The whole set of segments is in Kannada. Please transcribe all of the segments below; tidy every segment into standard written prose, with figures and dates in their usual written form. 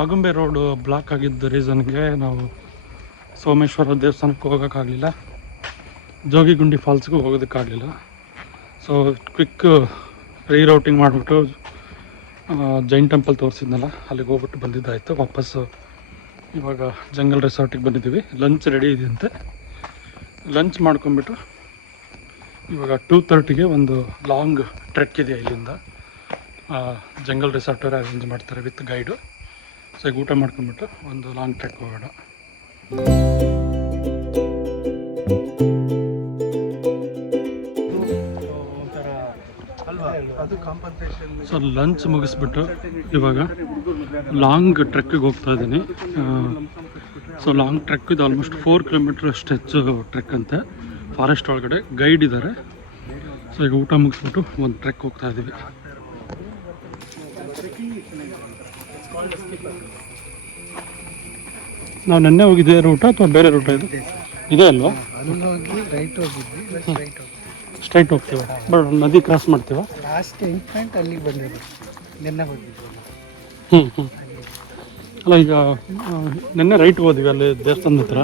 ಆಗುಂಬೆ ರೋಡು ಬ್ಲಾಕ್ ಆಗಿದ್ದ ರೀಸನ್ಗೆ ನಾವು ಸೋಮೇಶ್ವರ ದೇವಸ್ಥಾನಕ್ಕೆ ಹೋಗೋಕ್ಕಾಗಲಿಲ್ಲ, ಜೋಗಿಗುಂಡಿ ಫಾಲ್ಸ್ಗೂ ಹೋಗೋದಕ್ಕಾಗಲಿಲ್ಲ. ಸೊ ಕ್ವಿಕ್ ರೀರೌಟಿಂಗ್ ಮಾಡಿಬಿಟ್ಟು ಜೈನ್ ಟೆಂಪಲ್ ತೋರಿಸಿದ್ನಲ್ಲ ಅಲ್ಲಿಗೆ ಹೋಗ್ಬಿಟ್ಟು ಬಂದಿದ್ದಾಯಿತು. ವಾಪಸ್ಸು ಇವಾಗ ಜಂಗಲ್ ರೆಸಾರ್ಟಿಗೆ ಬಂದಿದ್ದೀವಿ. ಲಂಚ್ ರೆಡಿ ಇದೆಯಂತೆ. ಲಂಚ್ ಮಾಡ್ಕೊಂಬಿಟ್ಟು ಇವಾಗ 2:30ಗೆ ಒಂದು ಲಾಂಗ್ ಟ್ರೆಕ್ ಇದೆ ಇಲ್ಲಿಂದ. ಜಂಗಲ್ ರೆಸಾರ್ಟವ್ರು ಅರೇಂಜ್ ಮಾಡ್ತಾರೆ ವಿತ್ ಗೈಡು. ಸೊ ಈಗ ಊಟ ಮಾಡ್ಕೊಂಬಿಟ್ಟು ಒಂದು ಲಾಂಗ್ ಟ್ರೆಕ್ ಹೋಗೋಣ. ಸೊ ಲಂಚ್ ಮುಗಿಸ್ಬಿಟ್ಟು ಇವಾಗ ಲಾಂಗ್ ಟ್ರೆಕ್ಕಿಗೆ ಹೋಗ್ತಾ ಇದ್ದೀನಿ. ಸೊ ಲಾಂಗ್ ಟ್ರೆಕ್ ಇದು ಆಲ್ಮೋಸ್ಟ್ 4 ಕಿಲೋಮೀಟರ್ ಸ್ಟ್ರೆಚ್ ಟ್ರೆಕ್ ಅಂತೆ. ಫಾರೆಸ್ಟ್ ಒಳಗಡೆ ಗೈಡ್ ಇದ್ದಾರೆ. ಸೊ ಈಗ ಊಟ ಮುಗಿಸ್ಬಿಟ್ಟು ಒಂದು ಟ್ರೆಕ್ ಹೋಗ್ತಾ ಇದ್ದೀವಿ. ನಾವು ನೆನ್ನೆ ಹೋಗಿದ್ದೆ ರೂಟ ಅಥವಾ ಬೇರೆ ರೂಟ ಇದು ಇದೆ ಅಲ್ವಾ? ಸ್ಟ್ರೈಟ್ ಹೋಗ್ತೀವ, ಬಟ್ ನದಿ ಕ್ರಾಸ್ ಮಾಡ್ತೀವ. ಲಾಸ್ಟ್ ಎಂಡ್ ಪಾಯಿಂಟ್ ಅಲ್ಲಿಗೆ ಬಂದಿರೋದು, ನೆನ್ನೆ ಹೋಗಿದ್ವಿ. ಅಲ್ಲ ಈಗ ನೆನ್ನೆ ರೈಟ್ ಹೋದ್ವಿ ಅಲ್ಲಿ ದೇವಸ್ಥಾನದ ಹತ್ರ.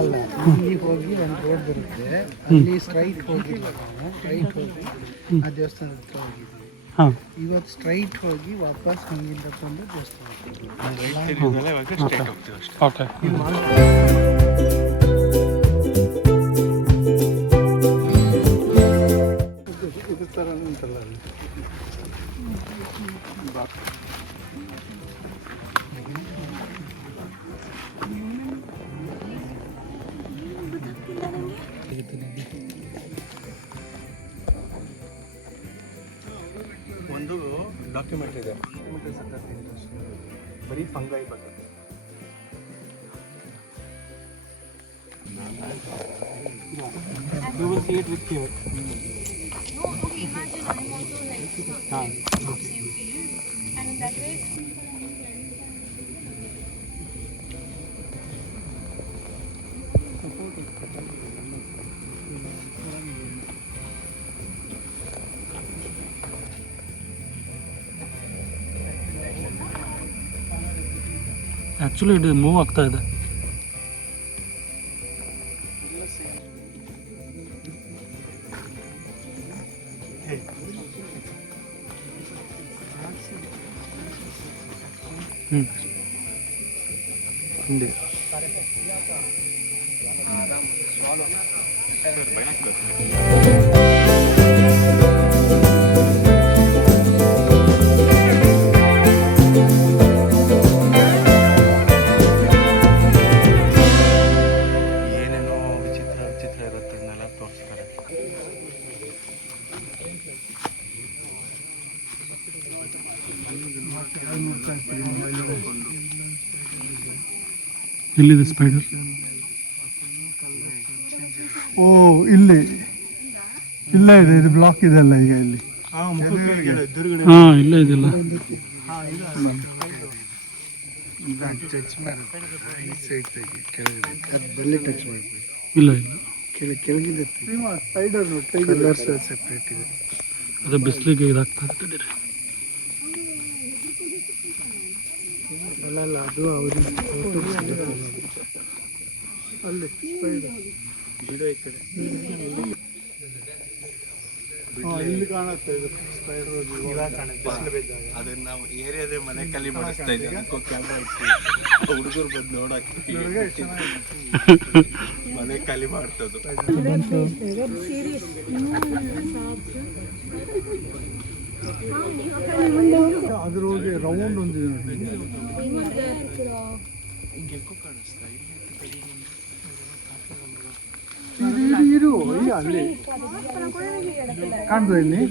ಅಲ್ಲ, ಇಲ್ಲಿ ಹೋಗಿ ಒಂದು ರೋಡ್ ಬರುತ್ತೆ, ಅಲ್ಲಿ ಸ್ಟ್ರೈಟ್ ಹೋಗಿಲ್ಲ ನಾವು, ರೈಟ್ ಹೋಗಿ ಆ ದೇವಸ್ಥಾನದ ಹತ್ರ ಹೋಗಿದ್ವಿ. ಇವತ್ತು ಸ್ಟ್ರೈಟ್ ಹೋಗಿ ವಾಪಸ್ ಹಂಗಿಂದ ಬಂದು ದೇವಸ್ಥಾನ. ಓಕೆ. ಇದು ಥರ ಉಂಟಲ್ಲ ಅಲ್ಲಿ. ಒಂದು ಡಾಕ್ಯುಮೆಂಟ್ ಇದೆ, ಬರೀ ಫಂಗೈ ಬಗ್ಗೆ. You will see it with fear. Actually ಇದು ಮೂವ್ ಆಗ್ತಾ ಇದೆ. ಹಿಂದೆ ಏನೇನೋ ವಿಚಿತ್ರ ಇರುತ್ತೆ, ಅದನ್ನೆಲ್ಲ ತೋರಿಸ್ತಾರೆ. ಎಲ್ಲಿದೆ ಸ್ಪೈಡರ್? ಓ, ಇಲ್ಲಿ ಇಲ್ಲ ಇದೆ, ಇದು ಬ್ಲಾಕ್ ಇದೆಲ್ಲ ಈಗ ಇಲ್ಲಿ. ಇಲ್ಲೇ ಇದೆಲ್ಲ. ಟಚ್ ಮಾಡಿ ಬೆಲ್ಲಿ ಟಚ್ ಮಾಡಬೇಕು. ಇಲ್ಲ ಕೆಳಗಿದೆ ಸ್ಪೈಡರ್ ಕಲರ್ಸ್ ಸೆಪ್ರೇಟ್ ಇದೆ. ಅದು ಬಿಸಿಲಿಗೆ ಇದಾಗ್ತಾ ಇರ್ತಿದ್ದೀರಿ. ಅಲ್ಲ, ಅದು ಅವ್ರಿಗೆ ಅಲ್ಲಿ ಸ್ಪೈಡರ್ ಬಿಡೋ ಈ ಕಡೆ ಇಲ್ಲಿ ಕಾಣುತ್ತೆ. ಇದು ಸ್ಪೈಡರ್ ಅದನ್ನ ನಾವು ಏರಿಯಾದೇ ಮನೆ ಖಾಲಿ ಮಾಡಿಸ್ತಾ ಇದ್ದೀವಿ. ಕ್ಯಾಮ್ರಾ ಇಟ್ಟು ಹುಡುಗರು ಬಂದು ನೋಡಕ್ಕೆ ಮನೆ ಖಾಲಿ ಮಾಡ್ತದ್ದು. ಅದ್ರ ಹೋಗಿ ರೌಂಡ್ ಒಂದಿದೆ ನೋಡಿ. ಇರು ಅಲ್ಲಿ ಕಾಣ್ತದೆ ಇಲ್ಲಿ.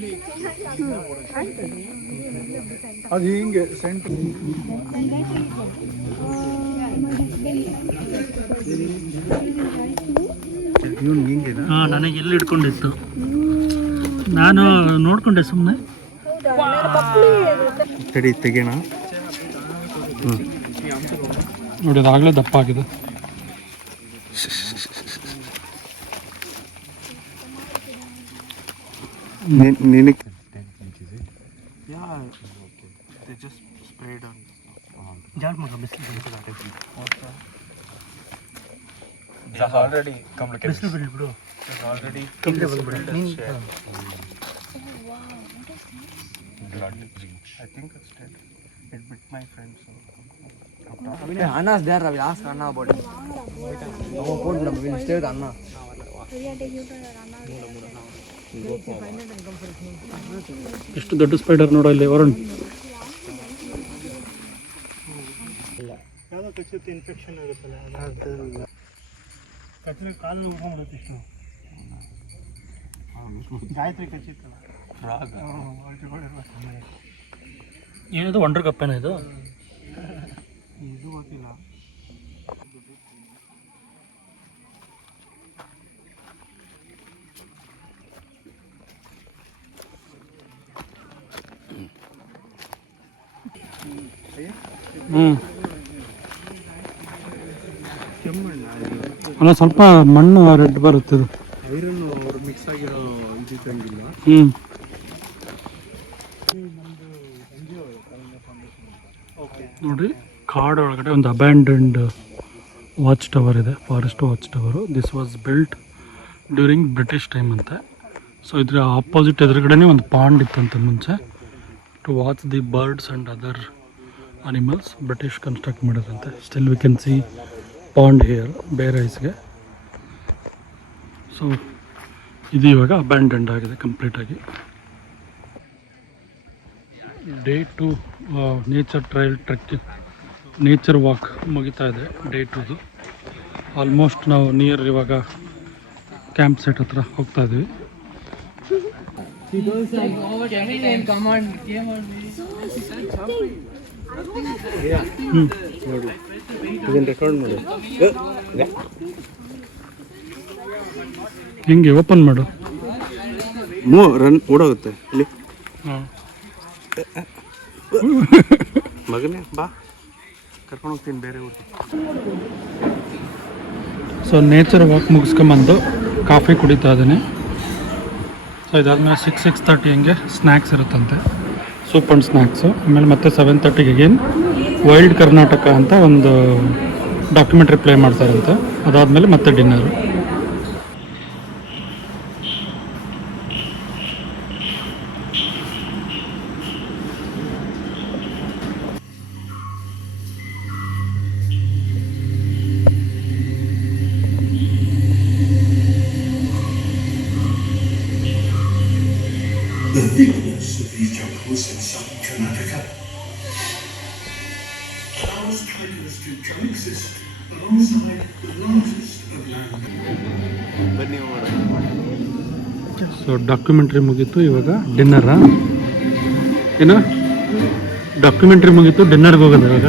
ಅದು ಹಿಂಗೆ ಸೆಂಟರ್ ನನಗೆ ಎಲ್ಲಿ ಹಿಡ್ಕೊಂಡಿತ್ತು, ನಾನು ನೋಡ್ಕೊಂಡೆ ಸುಮ್ಮನೆ. ತಡಿ ತೆಗೆಣ. ನೋಡಿ ಅದಾಗಲೇ ದಪ್ಪ ಆಗಿದೆ. Yeah, okay. They just sprayed on. Already already I think it's dead. It bit my friend. So. Anna's there, Ravi. Ask Anna about it. No, we'll stay with Anna. ಎಷ್ಟು ದೊಡ್ಡ ಸ್ಪೈಡರ್ ನೋಡೋ ಇಲ್ಲಿ ವರುಣ್. ಯಾವುದೋ ಕಚ್ಚುತ್ತೆ ಇನ್ಫೆಕ್ಷನ್ ಆಗುತ್ತಲ್ಲ ಕಚ್ಚಿದ್ರೆ ಕಾಲು ನೋಡ್ಕೊಂಡ್ಬಿಡುತ್ತೆ ಇಷ್ಟು. ಗಾಯತ್ರಿ ಕಚ್ಚಿತ್ತಲ್ಲ ಏನಿದು ವಂಡರ್ ಕಪ್ಪೇನ ಇದು? ಇದು ಗೊತ್ತಿಲ್ಲ. ಅಲ್ಲ ಸ್ವಲ್ಪ ಮಣ್ಣು ರೆಡ್ ಬರುತ್ತೆ ಇದು. ಐರನ್ ಅವ್ರು ಮಿಕ್ಸ್ ಆಗಿರೋ ಇದ್ದಂಗಿಲ್ಲ. ನೋಡಿ ಕಾಡು ಒಳಗಡೆ ಒಂದು ಅಬ್ಯಾಂಡೆಂಡ್ ವಾಚ್ ಟವರ್ ಇದೆ, forest watch tower. This was built during British time ಅಂತೆ. ಸೊ ಇದ್ರ ಆಪೋಸಿಟ್ ಎದುರುಗಡೆನೇ ಒಂದು ಪಾಂಡ್ ಇತ್ತಂತೆ ಮುಂಚೆ, to watch the birds and other animals. British construct ಮಾಡಿದಂತೆ. Still we can see pond here ಬೇರೆ ಐಸ್ಗೆ. ಸೊ ಇದು ಇವಾಗ ಅಬ್ಯಾಂಡೆಂಡ್ ಆಗಿದೆ ಕಂಪ್ಲೀಟಾಗಿ. Day 2 nature trail trekking, nature walk ಮುಗಿತಾ ಇದೆ ಡೇ 2ದು. ಆಲ್ಮೋಸ್ಟ್ ನಾವು ನಿಯರ್ ಇವಾಗ ಕ್ಯಾಂಪ್ ಸೈಟ್ ಹತ್ರ ಹೋಗ್ತಾ ಇದ್ದೀವಿ. ಹಿಂಗೆ ಓಪನ್ ಮಾಡು. ರನ್ ಓಡೋಗುತ್ತೆ ಇಲ್ಲಿ. ಹಾಂ ಮಗನೇ ಬಾ, ಕರ್ಕೊಂಡು ಹೋಗ್ತೀನಿ ಬೇರೆ ಊರಿಗೆ. ಸೊ ನೇಚರ್ ವಾಕ್ ಮುಗಿಸ್ಕೊಂಬಂದು ಕಾಫಿ ಕುಡಿತಾ ಇದ್ದೀನಿ. ಸೊ ಇದಾದಮೇಲೆ 6:30 ಹಂಗೆ ಸ್ನ್ಯಾಕ್ಸ್ ಇರುತ್ತಂತೆ, ಸೂಪ್ ಆ್ಯಂಡ್ ಸ್ನ್ಯಾಕ್ಸು. ಆಮೇಲೆ ಮತ್ತೆ 7:30 ಅಗೇನ್ ವೈಲ್ಡ್ ಕರ್ನಾಟಕ ಅಂತ ಒಂದು ಡಾಕ್ಯುಮೆಂಟ್ರಿ ಪ್ಲೇ ಮಾಡ್ತಾರಂತೆ. ಅದಾದಮೇಲೆ ಮತ್ತೆ dinner. The thickness of these jungles in southern Karnataka. Those characteristic chunks is alongside the largest of land. ಬನ್ನಿ ಹೋಗೋಣ. ಸೊ ಡಾಕ್ಯುಮೆಂಟ್ರಿ ಮುಗೀತು, ಇವಾಗ ಡಿನ್ನರಾ ಏನೋ? ಡಾಕ್ಯುಮೆಂಟ್ರಿ ಮುಗೀತು, ಡಿನ್ನರ್ಗೆ ಹೋಗೋದು ಇವಾಗ.